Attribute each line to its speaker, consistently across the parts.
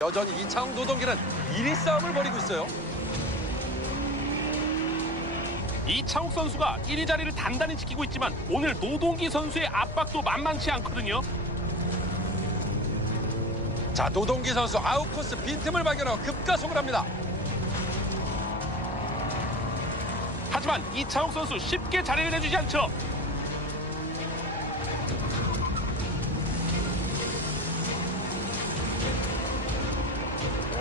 Speaker 1: 여전히 이창훈 노동기는 1위 싸움을 벌이고 있어요.
Speaker 2: 이창욱 선수가 1위 자리를 단단히 지키고 있지만 오늘 노동기 선수의 압박도 만만치 않거든요.
Speaker 1: 자, 노동기 선수 아웃코스 빈틈을 발견하고 급가속을 합니다.
Speaker 2: 하지만 이창욱 선수 쉽게 자리를 내주지 않죠.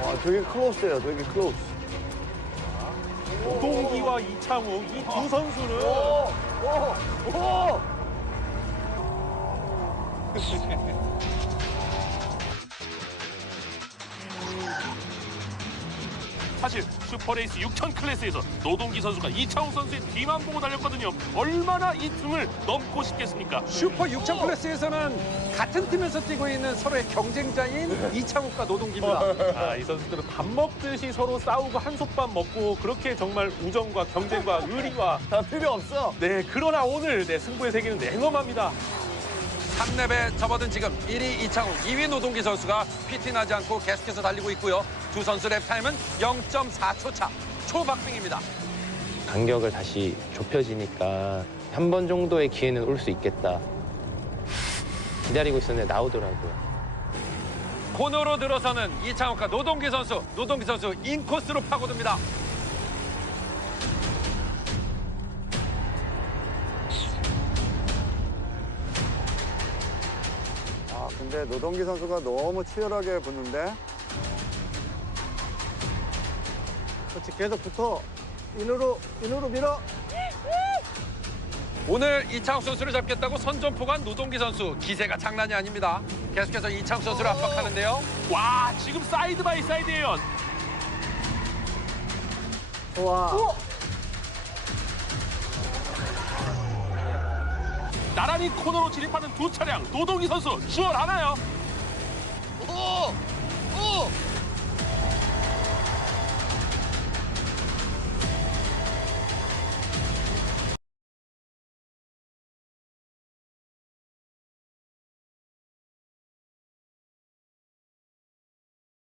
Speaker 3: 와, 되게 클로스예요, 되게 클로스.
Speaker 4: 노동기와 이창욱 이 두 선수는
Speaker 3: 오! 오! 오!
Speaker 2: 사실 슈퍼레이스 6000 클래스에서 노동기 선수가 이창욱 선수의 뒤만 보고 달렸거든요. 얼마나 이 틈을 넘고 싶겠습니까?
Speaker 1: 슈퍼 6000 클래스에서는 같은 팀에서 뛰고 있는 서로의 경쟁자인 이창욱과 노동기입니다.
Speaker 4: 아, 이 선수들은 밥 먹듯이 서로 싸우고 한솥밥 먹고 그렇게 정말 우정과 경쟁과 의리와
Speaker 3: 다 필요 없어.
Speaker 4: 네 그러나 오늘 네, 승부의 세계는 냉엄합니다.
Speaker 1: 3렙에 접어든 지금 1위 이창욱, 2위 노동기 선수가 피팅하지 않고 계속해서 달리고 있고요. 두 선수 랩 타임은 0.4초 차. 초박빙입니다.
Speaker 5: 간격을 다시 좁혀지니까 한 번 정도의 기회는 올 수 있겠다. 기다리고 있었는데 나오더라고요.
Speaker 1: 코너로 들어서는 이창욱과 노동기 선수, 노동기 선수 인코스로 파고듭니다.
Speaker 3: 아, 근데 노동기 선수가 너무 치열하게 붙는데? 그렇지, 계속 붙어. 인으로, 인으로 밀어.
Speaker 1: 오늘 이창욱 선수를 잡겠다고 선전포간 노동기 선수 기세가 장난이 아닙니다. 계속해서 이창욱 선수를 압박하는데요.
Speaker 2: 와 지금 사이드 바이 사이드예요.
Speaker 3: 좋아.
Speaker 2: 나란히 코너로 진입하는 두 차량 노동기 선수 지원하나요?